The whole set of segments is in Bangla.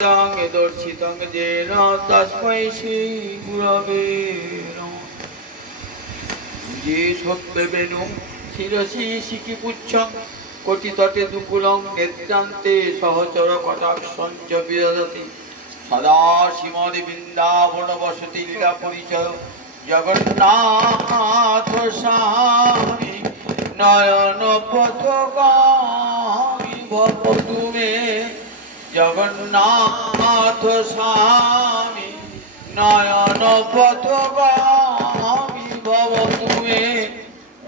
দর্শিতং যেন তস্मै শ্রী গুরবে নমঃ। যে সত্যবেনু শিরসি শিখিপুচ্ছং কোটিতটে দুকুলং নেত্রান্তে সহচর কটাক্ষং চ বিদধতি সদা শ্রীমদ্ বৃন্দাবন বসতি লীলা পরিচয় জগন্নাথ স্বামী নয়ন পথগামী ভব তুমে জগন্নাথ স্বামী নয়ন পথগামী ভব তুমে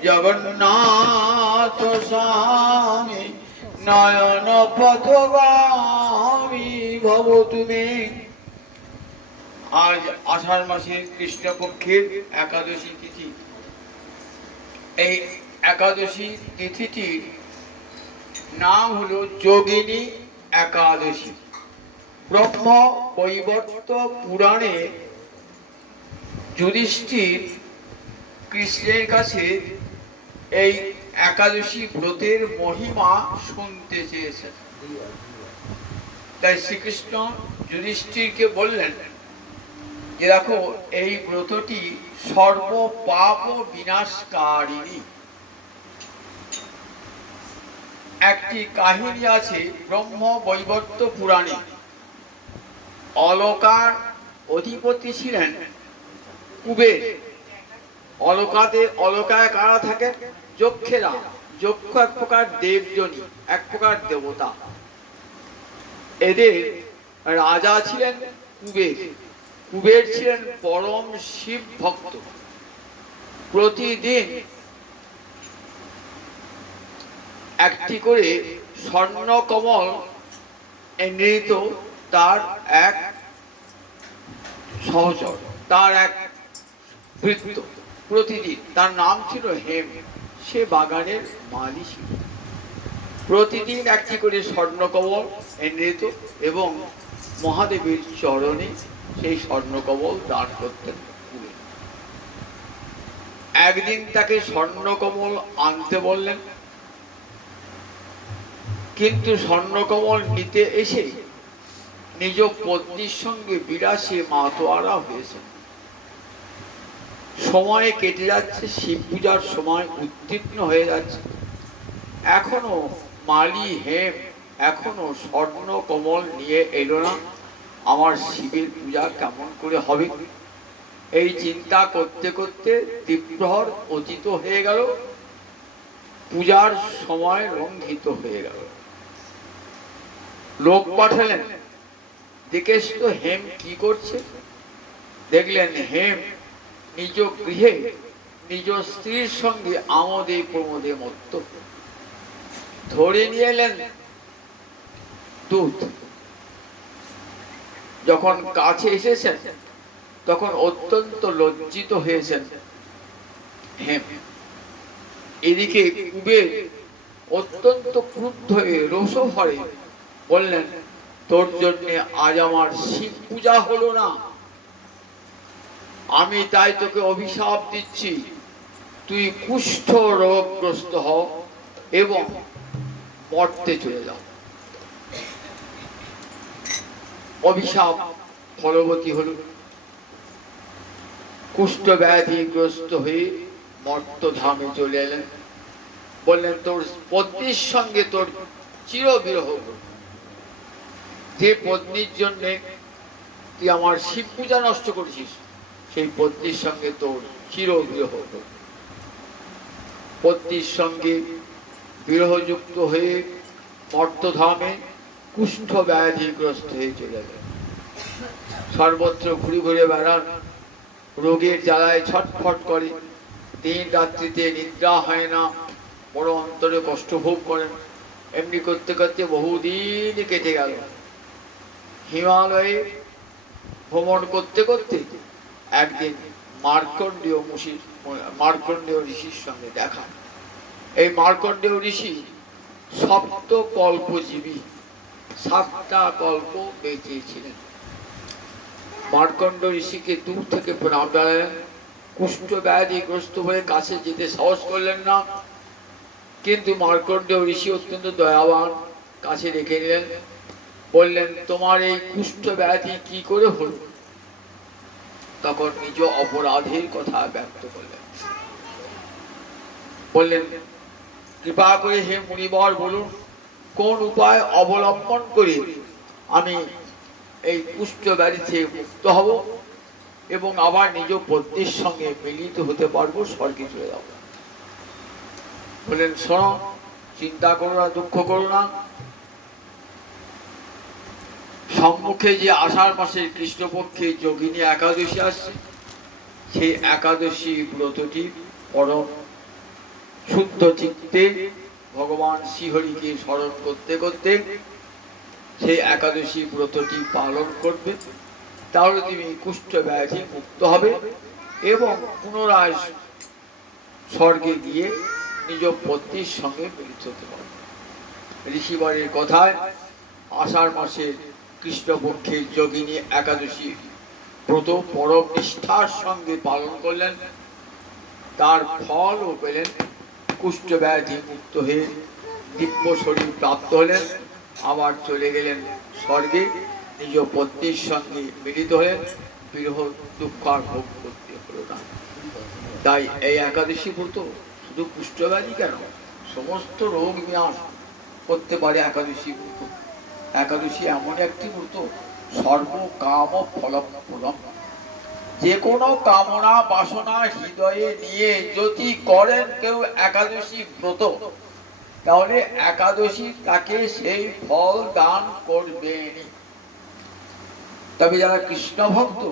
জগন্নাথ স্বামী নয়ন পথগামী ভব তুমে। আজ আষাঢ় মাসের কৃষ্ণপক্ষের একাদশী তিথি। এই একাদশী তিথিটির নাম হলো যোগিনী একাদশী। ব্রহ্ম বৈবর্ত পুরাণে যুধিষ্ঠির কৃষ্ণের কাছে এই একাদশী ব্রতের মহিমা শুনতে চেয়েছেন। তাই শ্রীকৃষ্ণ যুধিষ্ঠিরকে বললেন যে দেখো, এই ব্রতটি সর্ব পাপ বিনাশকারিণী। একটি কাহিনী আছে ব্রহ্ম বৈবর্ত পুরাণে। অলকার অধিপতি ছিলেন কুবের। অলকায় কারা থাকেন? যক্ষেরা। যক্ষ এক প্রকার দেবজনী, এক প্রকার দেবতা। এদের রাজা ছিলেন কুবের। কুবের ছিলেন পরম শিব ভক্ত। প্রতিদিন একটি করে স্বর্ণ কমল নৃত্য তার এক সহচর, তার এক ভৃত্য। প্রতিদিন তার নাম ছিল হেম। সে বাগানের মালি ছিল। প্রতিদিন একটি করে স্বর্ণ কমল নৃত্য এবং মহাদেবের চরণে সেই স্বর্ণ কমল দান করতেন। একদিন তাকে স্বর্ণ কমল আনতে বললেন, কিন্তু স্বর্ণকমল নিতে এসে নিজ পত্নীর সঙ্গে বিরাসে মাতোয়ারা হয়েছে। সময় কেটে যাচ্ছে, শিব পূজার সময় উত্তীর্ণ হয়ে যাচ্ছে। এখনো মালি হেম এখনো স্বর্ণ কমল নিয়ে এলো না। আমার শিবের পূজা কেমন করে হবে? এই চিন্তা করতে করতে দ্বিপ্রহর অতীত হয়ে গেল। পূজার সময় লঙ্ঘিত হয়ে গেল। লোক পাঠালেন, দেখে তো হেম কি করছে। দেখলেন হেম নিজ গৃহে নিজ স্ত্রীর সঙ্গে আমোদে প্রমোদে মত্ত। ধরে নিয়ে এলেন দুধ। যখন কাছে এসেছেন তখন অত্যন্ত লজ্জিত হয়েছেন হেম। এদিকে কুবের অত্যন্ত ক্রুদ্ধ হয়ে রোষভরে বললেন, তোর জন্য আজ আমার শিব পূজা হলো না। আমি তাই তোকে অভিশাপ দিচ্ছি, তুই কুষ্ঠ রোগগ্রস্ত হ এবং মরতে চলে যাও। অভিশাপ ফলবতী হল। কুষ্ঠ ব্যাধিগ্রস্ত হয়ে মর্তধামে চলে এলেন। বললেন, তোর পত্নীর সঙ্গে তোর চিরবিরহ। যে পত্নীর জন্য তুই আমার শিব পূজা নষ্ট করেছিস, সেই পত্নীর সঙ্গে তোর চিরবিরহ। পত্নীর সঙ্গে বিরহযুক্ত হয়ে মর্তধামে কুষ্ঠ ব্যাধিগ্রস্ত হয়ে চলে গেল। সর্বত্র ঘুরে ঘুরে বেড়ান, রোগের জ্বালায় ছটফট করে, দিন রাত্রিতে নিদ্রা হয় না, বড় অন্তরে কষ্ট ভোগ করেন। এমনি করতে করতে বহুদিন কেটে গেল। হিমালয়ে ভ্রমণ করতে করতে একদিন মার্কণ্ডেয় ঋষির সঙ্গে দেখা। এই মার্কণ্ডেয় ঋষি সপ্ত কল্পজীবী, 7টা কল্প বেঁচেছিলেন। মার্কণ্ড ঋষিকে দূর থেকে প্রণাম জানালেন। কুষ্ঠ ব্যাধিগ্রস্ত হয়ে কাছে যেতে সাহস করলেন না, কিন্তু মার্কণ্ডেয় ঋষি অত্যন্ত দয়াবান, কাছে রেখে নিলেন। বললেন, তোমার এই কুষ্ঠ ব্যাধি কি করে হল? তখন নিজ অপরাধের কথা ব্যক্ত করলেন। বললেন, কৃপা করে হে মুনিবর বলুন, কোন উপায় অবলম্বন করে আমি এই কুষ্ঠ ব্যাধি থেকে মুক্ত হব এবং আবার নিজ পত্নীর সঙ্গে মিলিত হতে পারবো, স্বর্গে চলে যাব। বললেন, শোনো, চিন্তা করো না, দুঃখ করো না। সম্মুখে যে আষাঢ় মাসের কৃষ্ণপক্ষে যোগিনী একাদশী আসছে, সেই একাদশী ব্রতটি পরম শুদ্ধ চিত্তে ভগবান শ্রীহরিকে স্মরণ করতে করতে সেই একাদশী ব্রতটি পালন করবে। তাহলে তুমি কুষ্ঠ ব্যাধি মুক্ত হবে এবং পুনরায় স্বর্গে গিয়ে নিজ পত্নীর সঙ্গে মিলিত হতে পারবে। ঋষিবরের কথায় আষাঢ় মাসের কৃষ্ণপক্ষে যোগিনী একাদশী ব্রত পরম নিষ্ঠার সঙ্গে পালন করলেন। তার ফলও পেলেন, কুষ্ঠ ব্যাধি মুক্ত হয়ে দিব্য শরীর প্রাপ্ত হলেন। আবার চলে গেলেন স্বর্গে, নিজ পত্নীর সঙ্গে মিলিত হলেন। বিরহ দুঃখ আর ভোগ করতে হলো না। তাই এই একাদশী ব্রত শুধু কুষ্ঠ ব্যাধি কেন, সমস্ত রোগ বিনাশ করতে পারে একাদশী ব্রত। একাদশী এমন একটি ব্রত, সর্বকাম ফলপ্রদম। যে কোনো কামনা বাসনা হৃদয়ে নিয়ে যদি করেন কেউ একাদশী ব্রত, তাহলে একাদশী তাকে সেই ফল দান করবেন। তবে যারা কৃষ্ণ ভক্ত,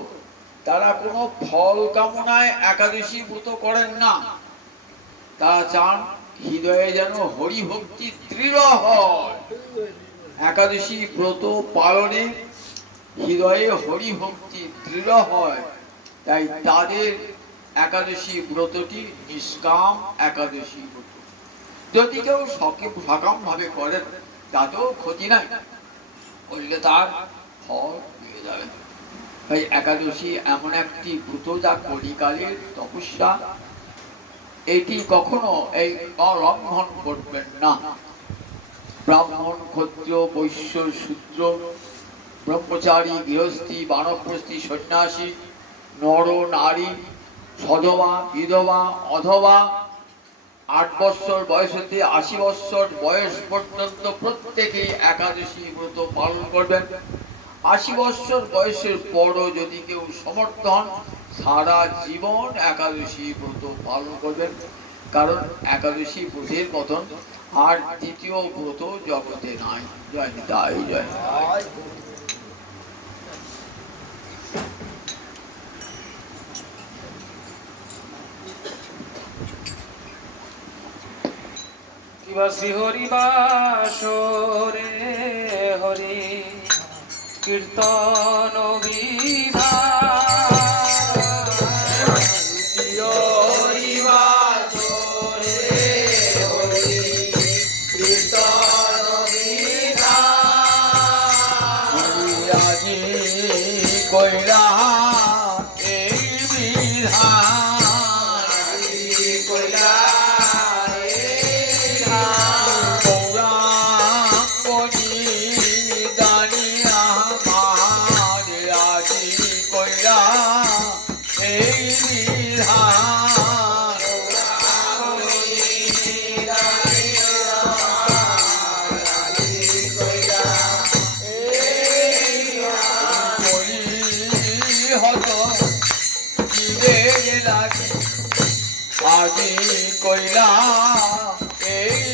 তারা কোনো ফল কামনায় একাদশী ব্রত করেন না। তারা চান হৃদয়ে যেন হরি ভক্তি দৃঢ় হয়। একাদশী ব্রত পালনে হৃদয়ে হরি ভক্তি দৃঢ় হয়, তাই তাদের একাদশী ব্রতটি নিষ্কাম একাদশী ব্রত। যদি কেউ সকাম ভাবে করেন তাতেও ক্ষতি নাই, করলে তার ফল পেয়ে যাবে। তাই একাদশী এমন একটি ব্রত যা কলিকালের তপস্যা, এটি কখনো এই অলঙ্ঘন করবেন না। ব্রাহ্মণ, ক্ষত্রিয়, বৈশ্য, শূদ্র, ব্রহ্মচারী, গৃহস্থী, বানপ্রস্থী, সন্ন্যাসী, নর নারী, সধবা, বিধবা অথবা 8 বৎসর বয়স হতে 80 বৎসর বয়স পর্যন্ত প্রত্যেকেই একাদশী ব্রত পালন করবেন। 80 বৎসর বয়সের পরও যদি কেউ সমর্থ হন, সারা জীবন একাদশী ব্রত পালন করবেন। কারণ একাদশী ব্রতের মতন আর দ্বিতীয় ব্রত জগতে নাই। জয় নিতাই, জয় নিতাই। শ্রী হরি বাসরে হরি কীর্তন কইরা আজি কইলা এই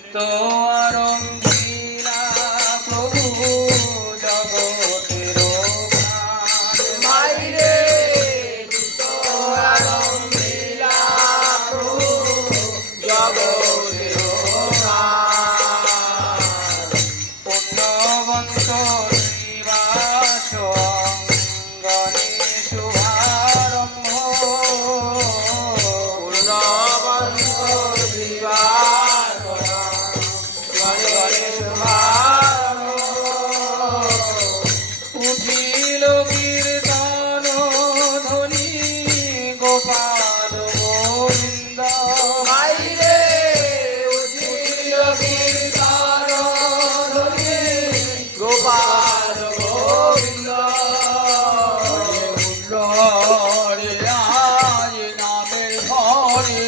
নৃত্য আরম্ভিলা প্রভু জগতের প্রাণ। মাইরে নৃত্য আরম্ভিলা প্রভু জগতের প্রাণ। পুণ্যবন্ত নিবাস অঙ্গনে শুভারম্ভ। পূর্ণবন্ত দিবাস অঙ্গনে শুভারম্ভ। উঠিল কীর্তন ধ্বনি গোপাল গোবিন্দ। মাইরে উঠিল কীর্তন ধ্বনি গোপাল গোবিন্দ। রে আজ নামের ধরে,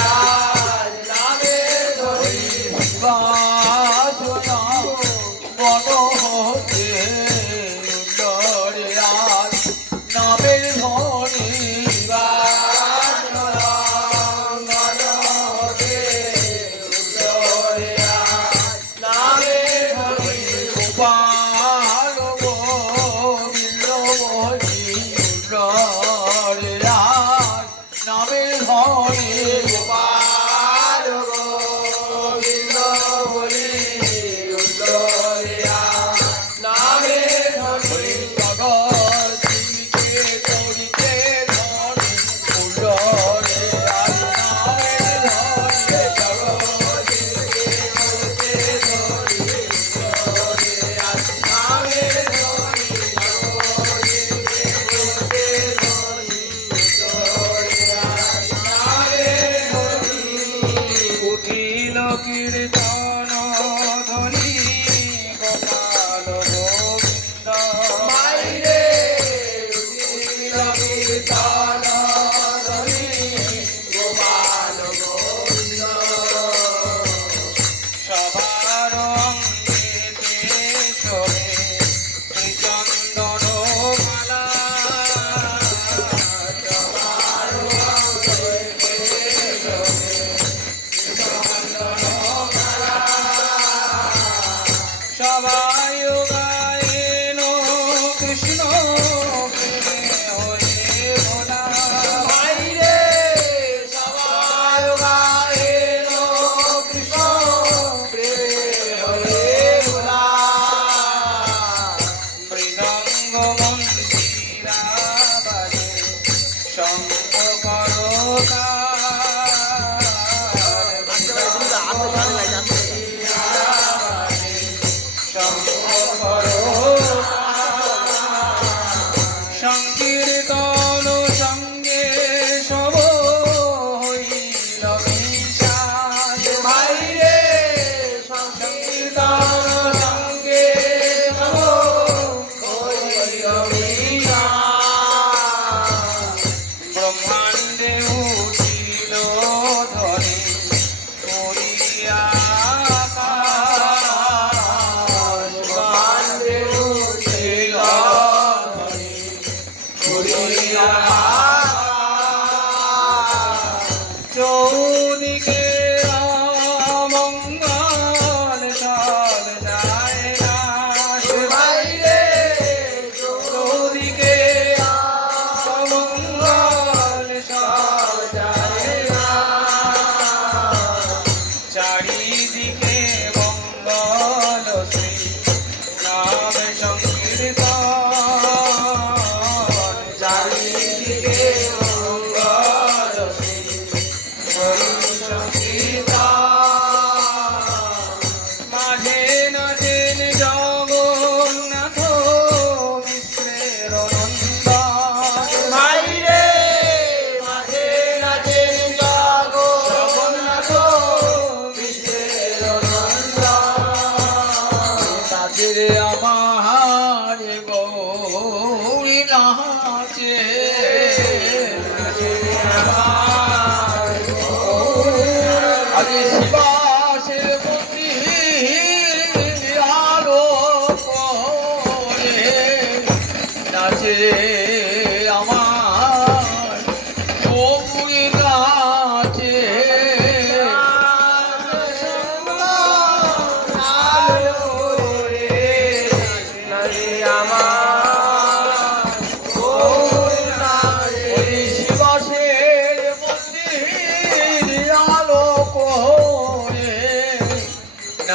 আজ নামের ধরে বাসনা মন হতে। রে আজ নামের ধরে বাসনা মন হতে। রে আজ নামের ধরে গোপাল গোবিন্দ বলি। রে আজ নামের ধরে গোপাল গোবিন্দ বলি। রে আজ নামের ধরে জগৎ জীবিতে করিতে ধরে। রে আজ নামের ধরে জগৎ জীবিতে করিতে ধরে। রে আজ নামের ধরে জগৎ জীবিতে করিতে ধরে। রে আজ নামের ধরে উঠিল কীর্তন ধ্বনি গোপাল গোবিন্দ। মাইরে উঠিল কীর্তন ধ্বনি গোপাল গোবিন্দ। সবার অঙ্গেতে শোভে শ্রীচন্দন মালা। সবার অঙ্গেতে শোভে শ্রীচন্দন মালা।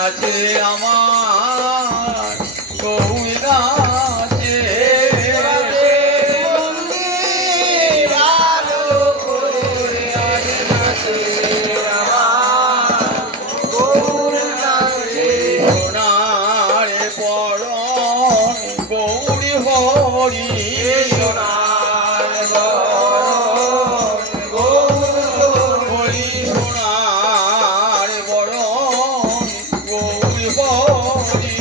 নাচে আমার গৌরী নাচে সোনার পরন গৌরী হরি সোনার হরি সোনার বরণ গৌরী হরি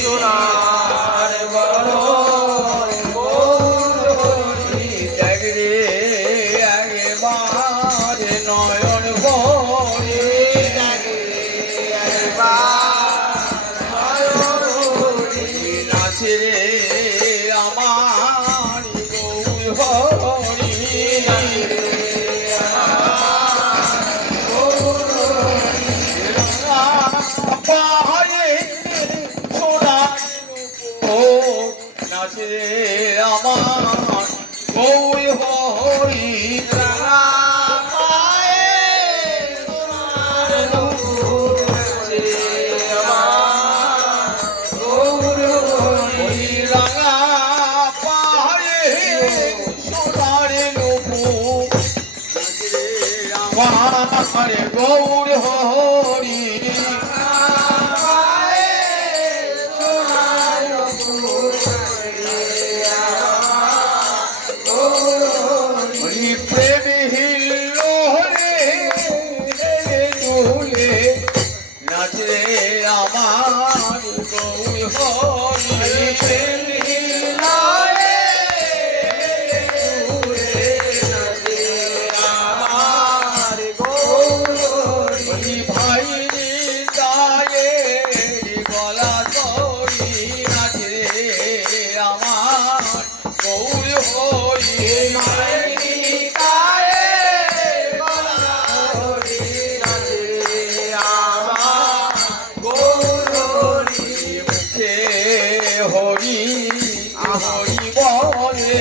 সোনার দেখ রে একবার নয়ন ভরে নাচে রে আমার গৌরী হরি পাহাড়ে সোনার নূপুর নাচে রে আমার গৌরী হরি রাঙা পাহাড়ে সোনার নূপুর নাচে রে আমার গৌরী হরি হরি প্রেমে হিলো হলে দুলে নাচে রে আমার গৌরী হরি প্রেমে হিলালে হরি ভাই গায়ে গলা তরি নাচে রে আমার গৌরী হরি মুখে হরি হরি বলে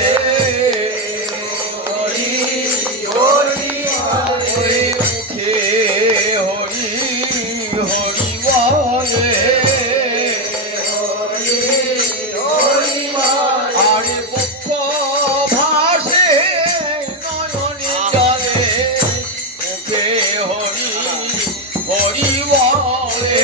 হরি হরি মুখে হরি হরি বলে আরে পক্ষ ভাসে নয়নে জলে মুখে হরি হরি বলে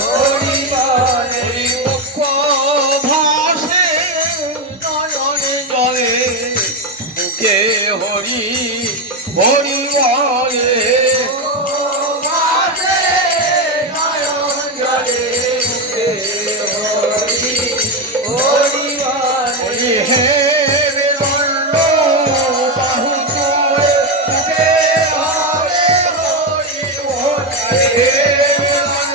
হরি পক্ষ ভাসে নয়নে জলে মুখে হরি হরি বলে হরি হে বিদণ্ড বাহু তুলে মুখে হরে হরি হরি হে বিদণ্ড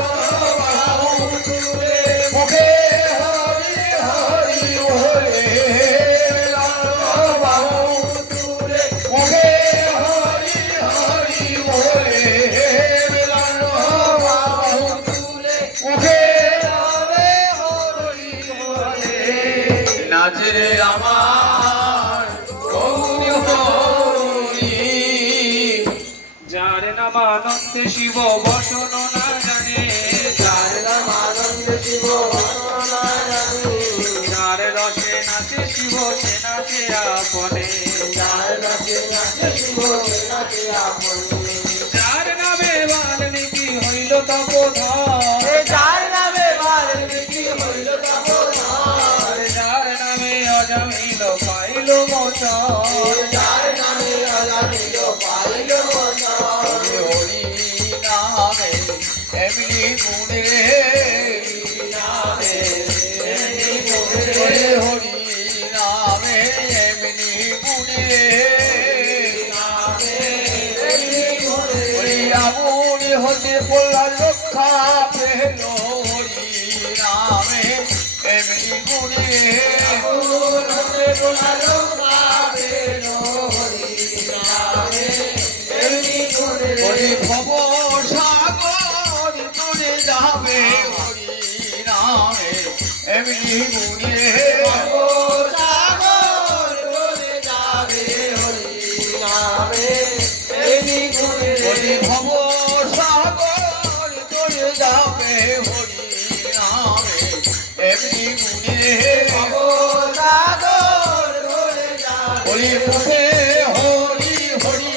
বাহু তুলে মুখে হরি হরি হরি হে বিদণ্ড বাহু তুলে মুখে হরি হরি হরি হে বিদণ্ড বাহু তুলে মুখে হরে হরি হরি নাচে রে আমার গৌরী হরি যার নাম আনন্দে শিব বসন না জানে যার নাম আনন্দে শিব বসন না জানে যার রসে নাচে শিব সে নাচে আপনে যার রসে নাচে শিব সে নাচে আপনে যার নামে বাল্মীকি হইল তপোধর যার নামে বাল্মীকি হইল তপোধর যার নামে অজামিল পাইল মোচন যার নামে অজামিল পাইল মোচন হরি নামে এমনি গুণে হরি নামে এমনি গুণে হরি আগুনি হতে পড়লার রক্ষা পেল হরি নামে এমনি গুণে হরি ভব সাগর তুলে যাবে হরি নামে এমনি গুণে সাগর তুলে যাবে হরি বলি মুখে হরি হরি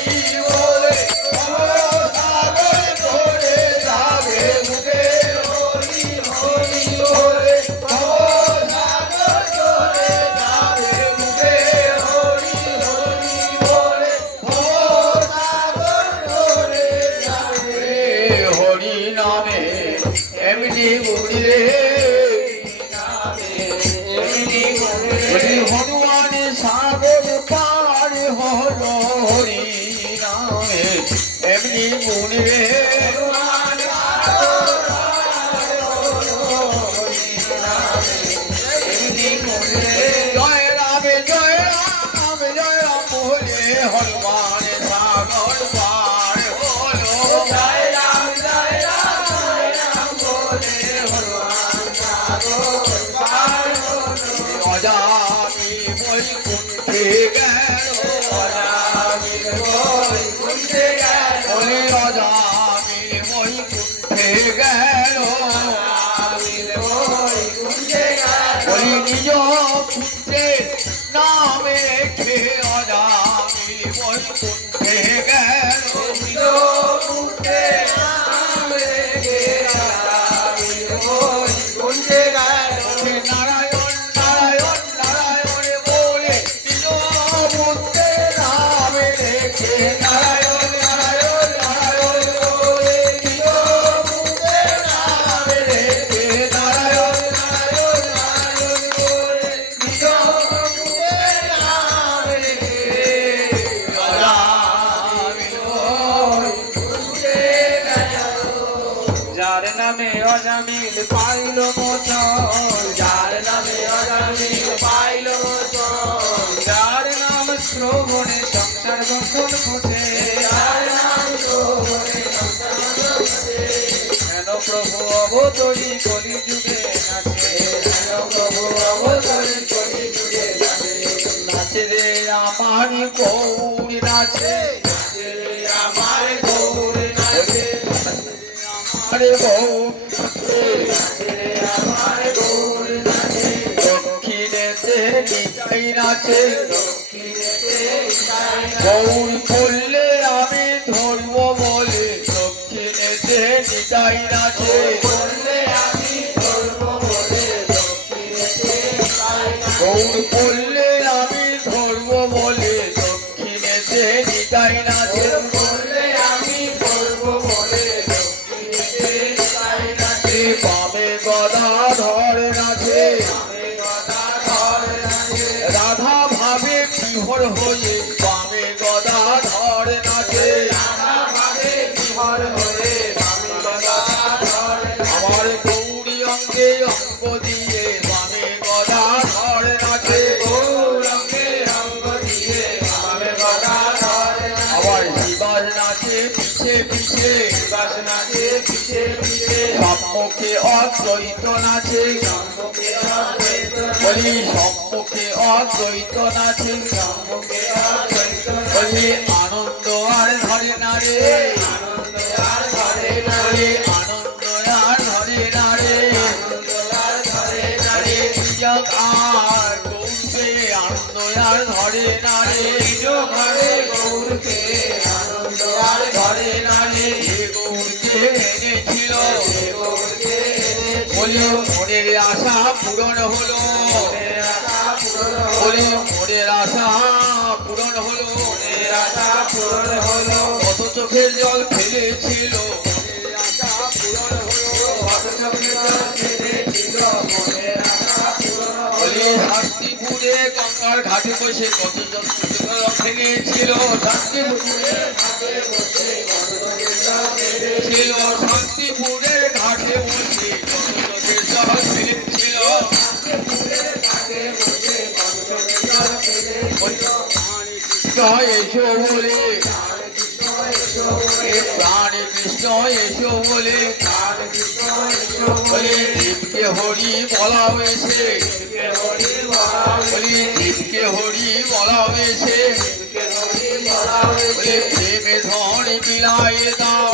বলে ভবসাগর তরে যাবে মুখে হরি হরি বলে ভবসাগর তরে যাবে মুখে হরি হরি বলে ভবসাগর তরে যাবে হরি নামে এমনি গুণী রে হরি হনুমান সাগর পার হলো হরি নামে এমনি গুণী রে জয় রামে জয় রাম জয় রাম বলে হনুমান সাগর পার হলো জয় রাম জয় রাম জয় রাম বলে হনুমান সাগর পার হলো অজামি বৈকুণ্ঠে গেল অজামি বৈকুণ্ঠে গেল বলে অজামি বৈকুণ্ঠে গেল বলি নিজ পুত্রে নামে খে অজামি বৈকুণ্ঠে গেল নিজ পুত্রে নামে খে অজামি বৈকুণ্ঠে গেল নারায়ণ নারায়ণ নারায়ণ বলে নিজ পুত্রে নামে রেখে নারায়ণ নারায়ণ নারায়ণ বলে নিজ পুত্রে নামে রেখে নারায়ণ নারায়ণ নারায়ণ বলে নিজ পুত্রে নামে রেখে অজামি বৈকুণ্ঠে গেল যার নামে অজামিল পাইল মোচন যার নামে অজামিল পাইল মোচন যার নাম শ্রবণে সংসার বন্ধন ঘটে যার নাম শোভনে সংসার বন্ধন ঘটে কেন প্রভু অবতরী কলি যুগে নাচে যেন প্রভু অবতরী কলি যুগে নাচে নাচে রে আমার গৌর নাচে নাচে রে আমার গৌর নাচে আমার গৌর নাচে নাচে রে আমার গৌর নাচে দক্ষিণেতে নিতাই নাচে দক্ষিণেতে নিতাই গৌর করলে আমি ধর্ম বলে দক্ষিণেতে নিতাই নাচে করলে আমি ধর্ম বলে দক্ষিণেতে নিতাই গৌর করলে আমি ধর্ম বলে দক্ষিণেতে নিতাই নাচে করলে আমি ধর্ম বলে দক্ষিণেতে নিতাই নাচে বামে গদাধর নাচে বামে গদাধর নাচে রাধা ভাবে বিহর হয়ে বামে গদাধর নাচে রাধা ভাবে বিহর হয়ে বামে গদাধর আমার গৌরী অঙ্গে অঙ্গ দিয়ে বামে গদাধর নাচে গৌর অঙ্গে অঙ্গ দিয়ে বামে গদাধর আবার শিবাস নাচে পিছে পিছে শিবাস নাচে পিছে পিছে সম্মুখে অদ্বৈত নাচে সম্মুখে অদ্বৈত বলি সম্মুখে অদ্বৈত নাচে সম্মুখে অদ্বৈত বলি আনন্দ আর ধরে না রে আনন্দ আর ধরে না রে আনন্দ আর ধরে না রে আনন্দ আর ধরে না রে নিজ আর গৌরকে আনন্দ আর ধরে না রে নিজ ঘরে গৌরকে আনন্দ আর ধরে না রে গৌরকে এনেছিল গৌরকে বলে মনের আশা পূরণ হলো মনের আশা পূরণ বলে মনের আশা পূরণ হলো মনের আশা পূরণ হলো কত চোখের জল ফেলেছিল মনের আশা পূরণ হলো কত চোখের জল ফেলেছিল মনের আশা পূরণ বলে শান্তিপুরে গঙ্গার ঘাটে বসে কত চোখের জল ফেলেছিল শান্তিপুরে ঘাটে বসে কত চোখের জল ফেলেছিল শান্তিপুরের ঘাটে বসে কত চোখের জল ফেলেছিল শান্তিপুরের ঘাটে বসে কত চোখের জল ফেলেছিল কৃষ্ণ এসো বলে প্রাণে কৃষ্ণ এসো বলে বলে দীপকে হরি বলা হয়েছে বলি দীপকে হরি বলা হয়েছে বলে প্রেমে ধন বিলায় দাও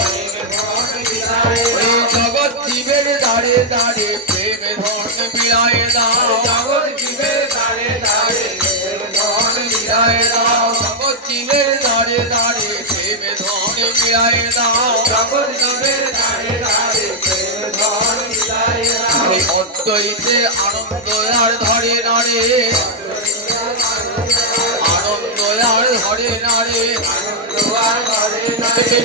বলে জগৎ জীবের দাঁড়ে দাঁড়ে প্রেমে ধন বিলায় দাও জগৎ জীবের দাঁড়ে দাঁড়ে প্রেমে ধন বিলায় মিলায় দাও জগৎ জীবের দ্বারে দ্বারে প্রেমে ধনে মিলায় দাও জগৎ জীবের দ্বারে দ্বারে প্রেম ধন মিলায় দাও এই অদ্বৈতে আনন্দ আর ধরে নারে আনন্দ আর ধরে নারে আর ঘরে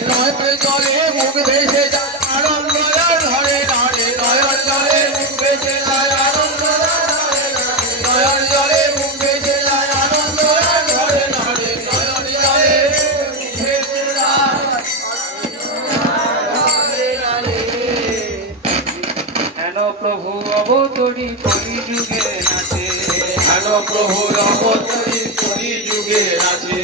নয় জলে মুখ ভেসে যায় আনন্দ আর ধরে নারে নয়ন জলে মুখ ভেসে যায় আনন্দ নয়ন জলে মুখ ভেসে যায় আনন্দ আর ধরে নারে নয়ন জলে মুখ ভেসে যায় হেন প্রভু অবতরী কলিযুগে নাচে হেন প্রভু অবতরী কলি যুগে আছে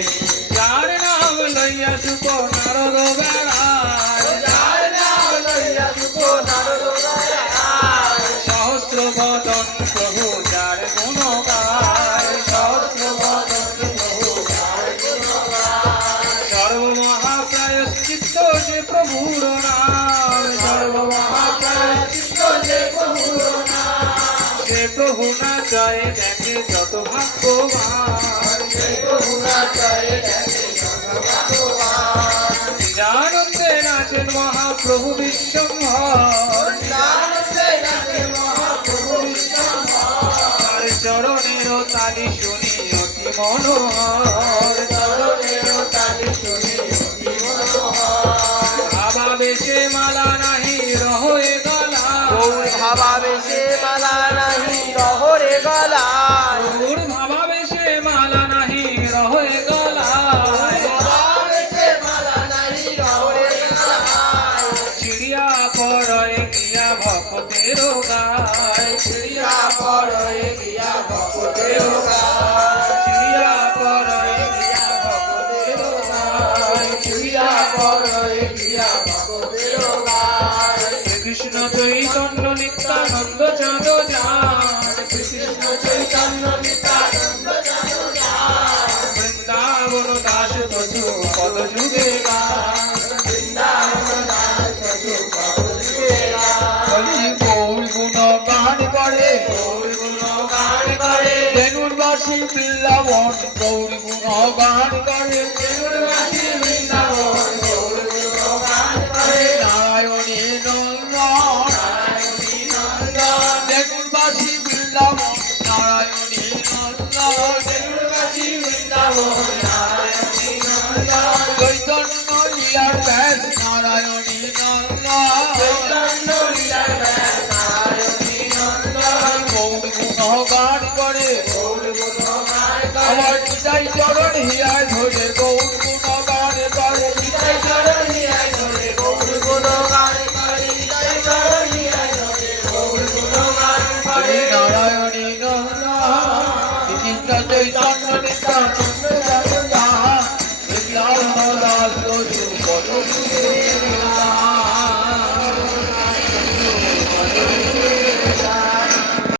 যার নাম লইয়া সুখ নারদ বেড়ায় যার নাম লইয়া সুখ নারদ বেড়ায় সহস্র বদন প্রভু যার গুণ গায় সহস্র বদন প্রভু যার গুণ গায় সর্বমহাপ্রায়শ্চিত্ত যে প্রভুর নাম সর্বমহাপ্রায়শ্চিত্ত যে প্রভুর নাম সে প্রভু না চায় দেখে যত ভাগ্যবান সে প্রভু না চায় দেখে যত ভাগ্যবান নিজানন্দে নাচেন মহাপ্রভু বিশ্বম্ভর নিজানন্দে নাচেন মহাপ্রভু বিশ্বম্ভর তার চরণের তালি শুনি অতি মনোহর চরণের তালি শুনি অতি মনোহর ভাবাবেশে মালা নাহি রহে গলা ভাবাবেশে মালা নাহি রহরে গলায় গৌর ভাবাবেশে মালা নাহি রহে গলায় ভাবাবেশে মালা নাহি রহরে গলায় চিড়িয়া পরয়ে গিয়া ভক্তের গায় চিড়িয়া পরয়ে গিয়া ভক্তের গায় চিড়িয়া পরয়ে গিয়া ভক্তের গায় চিড়িয়া পরয়ে গিয়া ভক্তের গায় কৃষ্ণ চৈতন্য নিত্যানন্দ চাঁদ যান কৃষ্ণ চৈতন্য নিত্যানন্দ যান বৃন্দাবন দাস তথু পদ যুগে গান বৃন্দাবন দাস তথু পদযুগে গান বলি গৌর গুণ গান করে গৌর গুণ গান করে ধেনুর্বাসী বৃন্দাবন গৌর গুণ গান করে বেলুড়বাসী বৃন্দাবন গৌর গুণ গান করে নারায়ণী নন্দন নারায়ণী নন্দন ধেনুর্বাসী বৃন্দাবন নারায়ণী নন্দন বেলুড়বাসী বৃন্দাবন নারায়ণী নন্দন চৈতন্য লীলার ব্যাস নারায়ণী নন্দন চৈতন্য লীলার ব্যাস নারায়ণী নন্দন গৌর গুণ গান করে গৌর গুণ গান করে আমার নিতাই চরণ হিয়ায় ধরে গৌর গুণ গান করে নিতাই চরণ হিয়ায় ধরে গৌর গুণ গান করে নিতাই চরণ হিয়ায় ধরে গৌর গুণ গান করে নারায়ণী নন্দন কৃষ্ণ চৈতন্য নিত্যানন্দ দাস দাস দাস